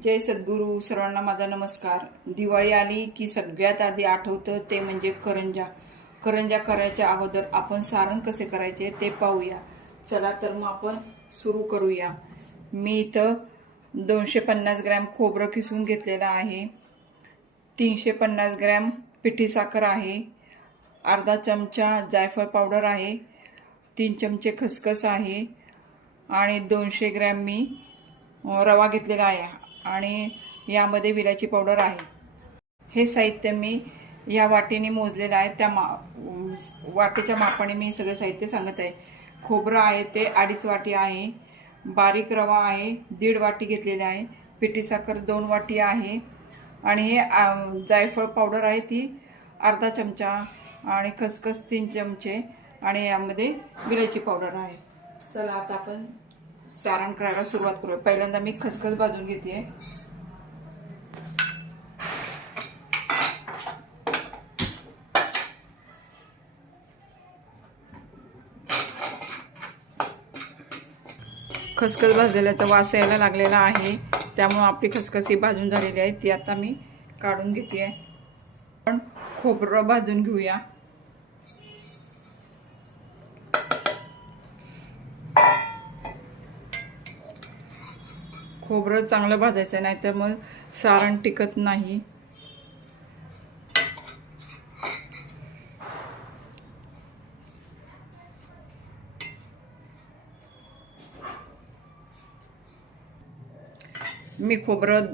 जय सद्गुरू सर्वांना माझा नमस्कार. दिवाळी आली की सगळ्यात आधी आठवतं ते म्हणजे करंजा. करंजा करायच्या अगोदर आपण सारण कसे करायचे ते पाहूया. चला तर मग आपण सुरू करूया. मी इथं दोनशे पन्नास ग्रॅम खोबरं किसून घेतलेलं आहे. तीनशे पन्नास ग्रॅम पिठी साखर आहे. अर्धा चमचा जायफळ पावडर आहे. तीन चमचे खसखस आहे. आणि दोनशे ग्रॅम मी रवा घेतलेला आहे. आणि यामध्ये विलायची पावडर आहे. हे साहित्य मी या वाटीने मोजलेलं आहे. त्या मा वाटीच्या मापाने मी सगळं साहित्य सांगत आहे. खोबरं आहे ते अडीच वाटी आहे. बारीक रवा आहे. दीड वाटी घेतलेली आहे. पिठी साखर दोन वाटी आहे. आणि हे जायफळ पावडर आहे ती अर्धा चमचा आणि खसखस तीन चमचे आणि यामध्ये विलायची पावडर आहे. चला आता आपण सारण करायला सुरुवात करूया. पहिल्यांदा मी खसखस भाजून घेते खसखस भाजलेल्याचा वास यायला लागलेला आहे. त्यामुळं आपली खसखस ही भाजून झालेली आहे. ती आता मी काढून घेते आहे पण खोबरं भाजून घेऊया. खोबरं चांगलं भाजायचं नाही तर मग सारण टिकत नाही. मी खोबरं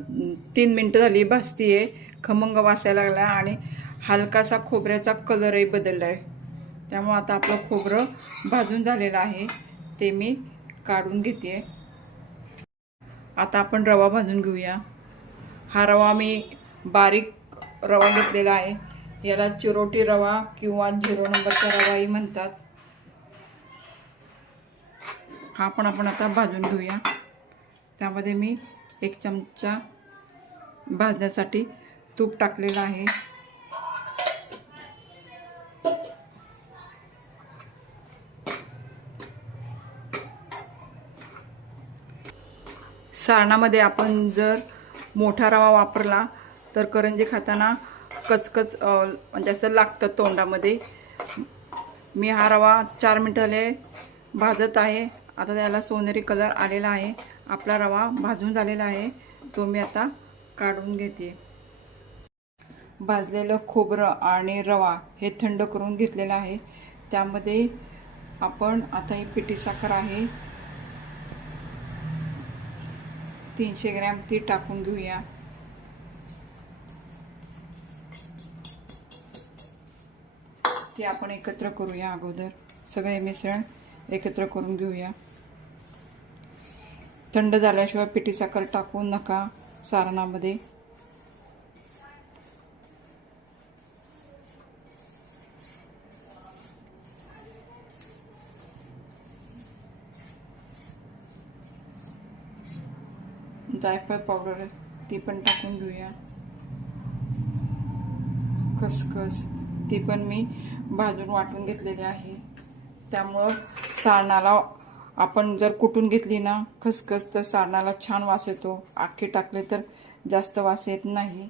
तीन मिनटं झाली भाजतीये. खमंग वासायला लागला आणि हलकासा खोबऱ्याचा कलरही बदलला आहे त्यामुळं आता आपलं खोबरं भाजून झालेलं आहे. ते मी काढून घेते आता आपण रवा भाजून घेऊया. हा रवा मी बारीक रवा घेतलेला आहे. याला चिरोटी रवा किंवा झिरो नंबरचा रवाही म्हणतात. हा पण आपण आता भाजून घेऊया. त्यामध्ये मी एक चमचा भाजण्यासाठी तूप टाकलेलं आहे. सारणामध्ये आपण जर मोठा रवा वापरला तर करंजी खाताना कचकच म्हणजे असं लागतं तोंडामध्ये. मी हा रवा चार मिनटाले भाजत आहे. आता त्याला सोनेरी कलर आलेला आहे. आपला रवा भाजून झालेला आहे. तो मी आता काढून घेते. भाजलेलं खोबरं आणि रवा हे थंड करून घेतलेलं आहे. त्यामध्ये आपण आता ही पिठी साखर आहे. तीनशे ग्रॅम ती टाकून घेऊया. ते आपण एकत्र करूया अगोदर. सगळे मिश्रण एकत्र करून घेऊया. थंड झाल्याशिवाय पिठी साखर टाकू नका सारणामध्ये. जायफळ पावडर आहे. ती पण टाकून घेऊया. खसखस ती पण मी भाजून वाटून घेतलेली आहे. त्यामुळं सारणाला आपण जर कुटून घेतली ना खसखस तर सारणाला छान वास येतो. आखे टाकले तर जास्त वास येत नाही.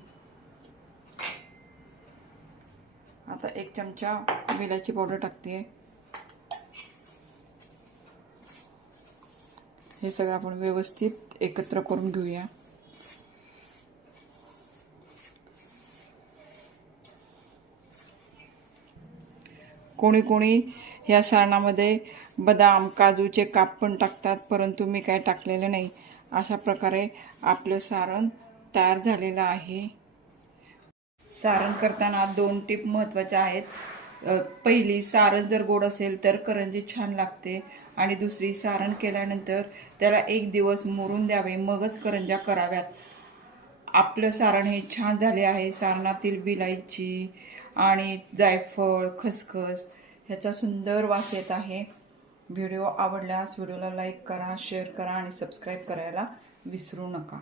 आता एक चमचा विलायची पावडर टाकते हे सगळं आपण व्यवस्थित एकत्र करून घेऊया. कोणी कोणी या सारणामध्ये बदाम काजूचे काप पण टाकतात परंतु मी काय टाकलेलं नाही. अशा प्रकारे आपलं सारण तयार झालेलं आहे. सारण करताना दोन टीप महत्त्वाच्या आहेत. पहिली सारण जर गोड असेल तर करंजी छान लागते. आणि दुसरी सारण केल्यानंतर त्याला एक दिवस मोरून द्यावे मगच करंज्या कराव्यात. आपलं सारण हे छान झाले आहे. सारणातील विलायची आणि जायफळ खसखस ह्याचा सुंदर वास येत आहे. व्हिडिओ आवडल्यास व्हिडिओला लाईक करा शेअर करा आणि सबस्क्राईब करायला विसरू नका.